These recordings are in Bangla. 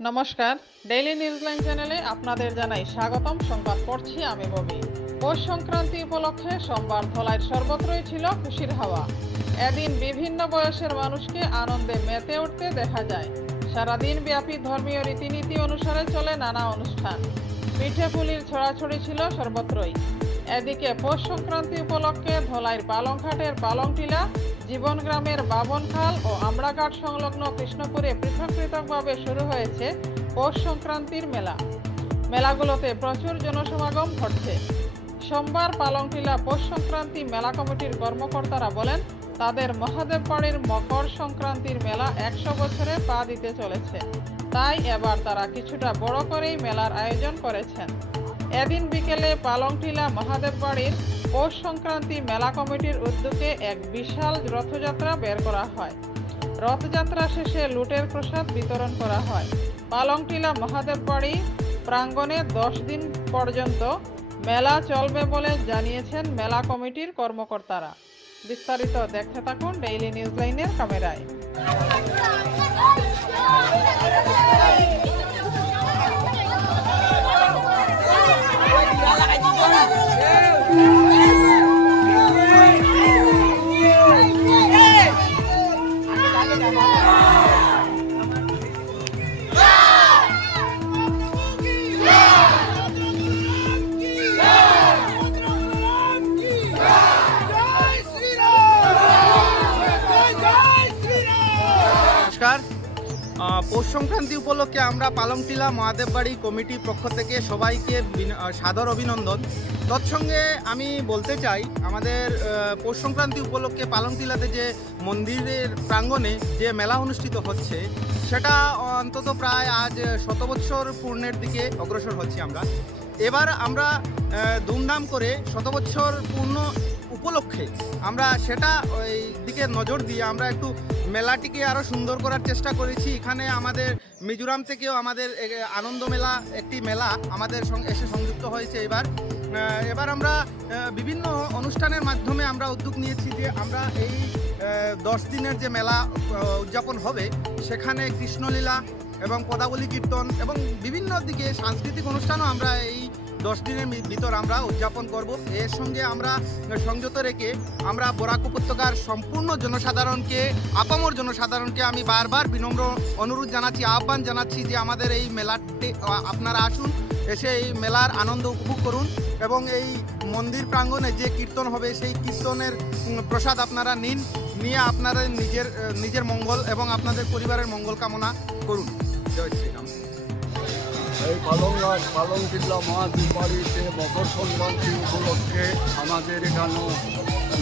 নমস্কার, ডেইলি নিউজ লাইন চ্যানেলে আপনাদের জানাই স্বাগতম। সংবাদ পড়ছি আমি ববি। পৌষ সংক্রান্তি উপলক্ষে সোমবার ধলাইয়ের সর্বত্রই ছিল খুশির হাওয়া। এদিন বিভিন্ন বয়সের মানুষকে আনন্দে মেতে উঠতে দেখা যায়। সারাদিন ব্যাপী ধর্মীয় রীতিনীতি অনুসারে চলে নানা অনুষ্ঠান। পিঠে পুলির ছড়াছড়ি ছিল সর্বত্রই। এদিকে পৌষ সংক্রান্তি উপলক্ষে ধলাইয়ের পালংঘাটের পালংটিলা, জীবন গ্রামের বাবনখাল ও আমড়াঘাট সংলগ্ন কৃষ্ণপুরে পৃথক পৃথকভাবে শুরু হয়েছে পৌষ সংক্রান্তির মেলা। মেলাগুলোতে প্রচুর জনসমাগম ঘটছে। সোমবার পালংটিলা পৌষ সংক্রান্তি মেলা কমিটির কর্মকর্তারা বলেন, তাদের মহাদেববাড়ির মকর সংক্রান্তির মেলা 100 বছরে পা দিতে চলেছে, তাই এবার তারা কিছুটা বড় করেই মেলার আয়োজন করেছেন। এদিন বিকেলে পালংটিলা মহাদেববাড়ির পৌষ সংক্রান্তি মেলা কমিটির উদ্যোগে এক বিশাল রথযাত্রা বের করা হয়। রথযাত্রা শেষে লুটের প্রসাদ বিতরণ করা হয়। পালংটিলা মহাদেববাড়ি প্রাঙ্গণে 10 দিন পর্যন্ত মেলা চলবে বলে জানিয়েছেন মেলা কমিটির কর্মকর্তারা। বিস্তারিত দেখতে থাকুন ডেইলি নিউজ লাইনের ক্যামেরায়। নমস্কার, পৌষ সংক্রান্তি উপলক্ষে আমরা পালংটিলা মহাদেববাড়ি কমিটির পক্ষ থেকে সবাইকে সাদর অভিনন্দন। তৎসঙ্গে আমি বলতে চাই, আমাদের পৌষ সংক্রান্তি উপলক্ষে পালংটিলাতে যে মন্দিরের প্রাঙ্গণে যে মেলা অনুষ্ঠিত হচ্ছে, সেটা অন্তত প্রায় আজ 100 বছর পূর্ণের দিকে অগ্রসর হচ্ছি আমরা। এবার আমরা ধুমধাম করে 100 বছর পূর্ণ উপলক্ষে আমরা সেটা ওই দিকে নজর দিয়ে আমরা একটু মেলাটিকে আরও সুন্দর করার চেষ্টা করেছি। এখানে আমাদের মিজোরাম থেকেও আমাদের আনন্দ মেলা একটি মেলা আমাদের এসে সংযুক্ত হয়েছে। এবার আমরা বিভিন্ন অনুষ্ঠানের মাধ্যমে আমরা উদ্যোগ নিয়েছি যে আমরা এই 10 দিনের যে মেলা উদযাপন হবে, সেখানে কৃষ্ণলীলা এবং পদাবলী কীর্তন এবং বিভিন্ন দিকে সাংস্কৃতিক অনুষ্ঠানও আমরা এই 10 দিনের ভিতর আমরা উদযাপন করব। এর সঙ্গে আমরা সংযত রেখে আমরা বরাক উপত্যকার সম্পূর্ণ জনসাধারণকে, আপামর জনসাধারণকে আমি বারবার বিনম্র অনুরোধ জানাচ্ছি, আহ্বান জানাচ্ছি যে আমাদের এই মেলাতে আপনারা আসুন, এসে এই মেলার আনন্দ উপভোগ করুন এবং এই মন্দির প্রাঙ্গণে যে কীর্তন হবে সেই কীর্তনের প্রসাদ আপনারা নিয়ে আপনারা নিজের মঙ্গল এবং আপনাদের পরিবারের মঙ্গল কামনা করুন। জয় শ্রীরাম। এই পালংঘাট পালংটিলা মহাদেববাড়িতে মকর সংক্রান্তি উপলক্ষে আমাদের এখানেও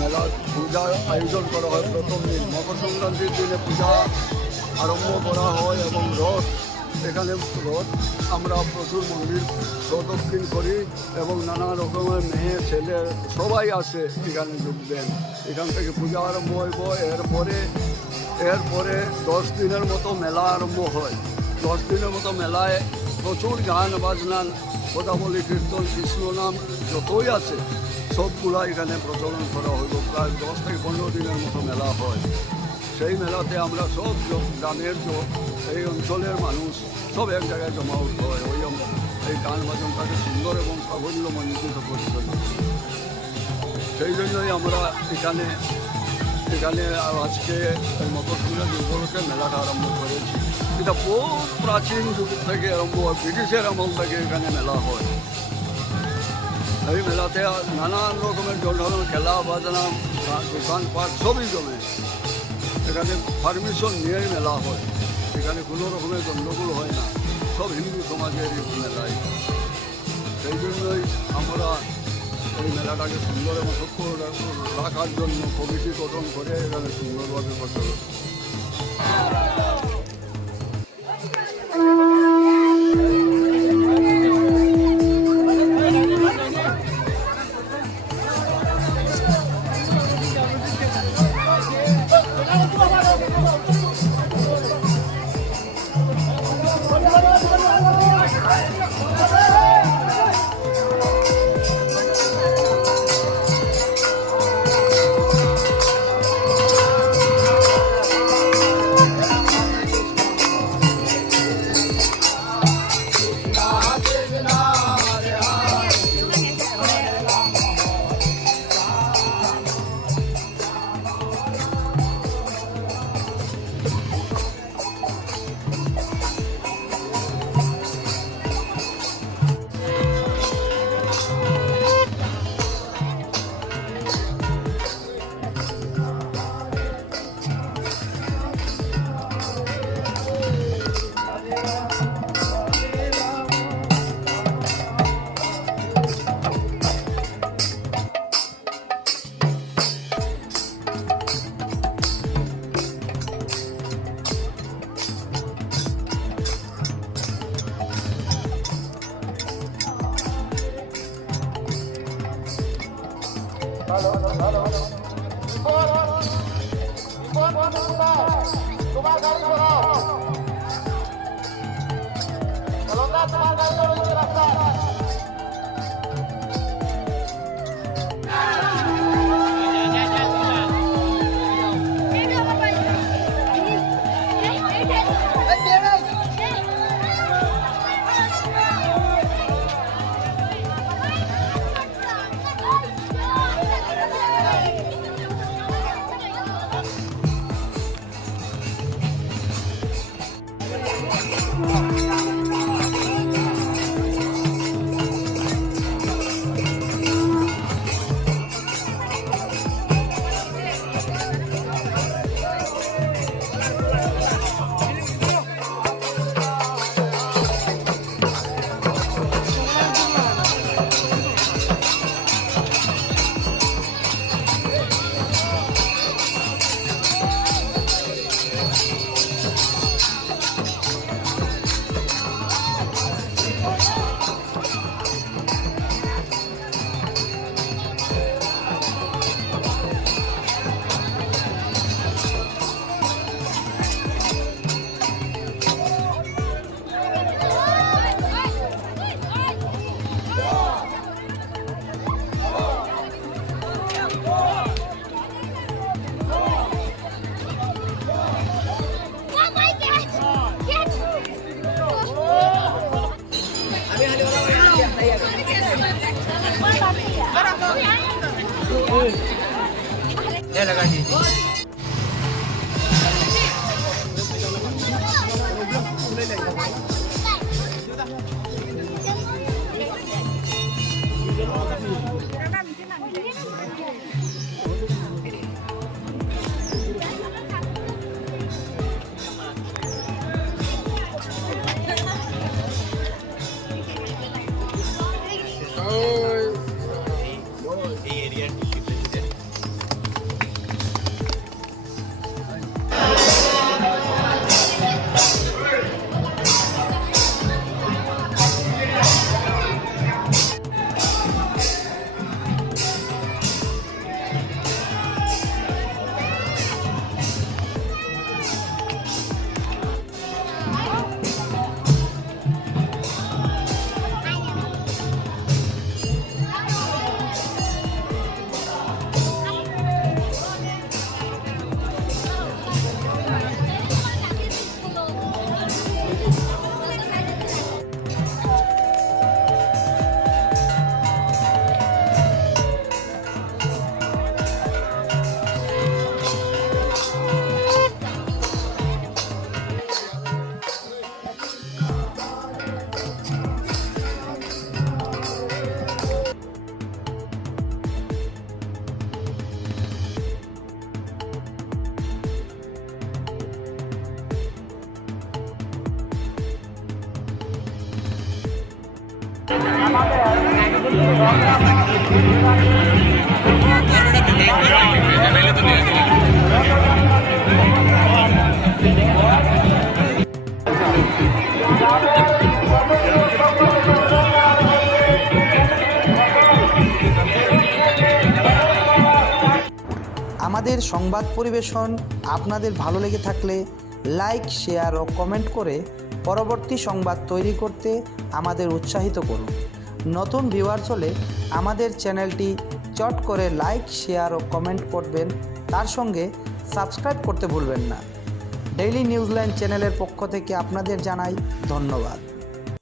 মেলা পূজার আয়োজন করা হয়। প্রথম দিন মকর সংক্রান্তির দিনে পূজা আরম্ভ করা হয় এবং রথ আমরা প্রচুর মন্দির প্রদক্ষিণ করি এবং নানা রকমের মেয়ে ছেলে সবাই আসে এখানে যোগ দেন। এখান থেকে পূজা আরম্ভ হইব। এরপরে 10 দিনের মতো মেলা আরম্ভ হয়। 10 দিনের মতো মেলায় প্রচুর গান বাজনান, পদাবলী কীর্তন, কৃষ্ণ নাম যতই আছে সবগুলা এখানে প্রচলন করা হইব। প্রায় 10 থেকে 15 দিনের মতো মেলা হয়। সেই মেলাতে আমরা সব গ্রামের এই অঞ্চলের মানুষ সব এক জায়গায় জমা উঠতে হয়। এই গান বাজনটাকে সুন্দর এবং সাফল্যমণ্ডিত করে চলি। সেই জন্যই আমরা এখানে আজকে মকর সংক্রান্তি উপলক্ষে মেলাটা আরম্ভ করেছি। এটা বহু প্রাচীন যুগ থেকে আরম্ভ হয়, ব্রিটিশের আমল থেকে এখানে মেলা হয়। এই মেলাতে নানান রকমের জনসাধারণ খেলা বাজনা, দোকানপাট সবই জমে। এখানে পারমিশন নিয়েই মেলা হয়। এখানে কোনো রকমের গণ্ডগোল হয় না। সব হিন্দু সমাজের মেলায়। সেই জন্যই আমরা এই মেলাটাকে সুন্দর এবং সক্ষম রাখার জন্য কমিটি গঠন করে এখানে সুন্দরভাবে করতে হবে। আমাদের সংবাদ পরিবেশন আপনাদের ভালো লেগে থাকলে লাইক, শেয়ার ও কমেন্ট করে পরবর্তী সংবাদ তৈরি করতে আমাদের উৎসাহিত করুন। নতুন ভিউয়ার্স হলে আমাদের চ্যানেলটি চট করে লাইক, শেয়ার ও কমেন্ট করবেন, তার সঙ্গে সাবস্ক্রাইব করতে ভুলবেন না। ডেইলি নিউজল্যান্ড চ্যানেলের পক্ষ থেকে আপনাদের জানাই ধন্যবাদ।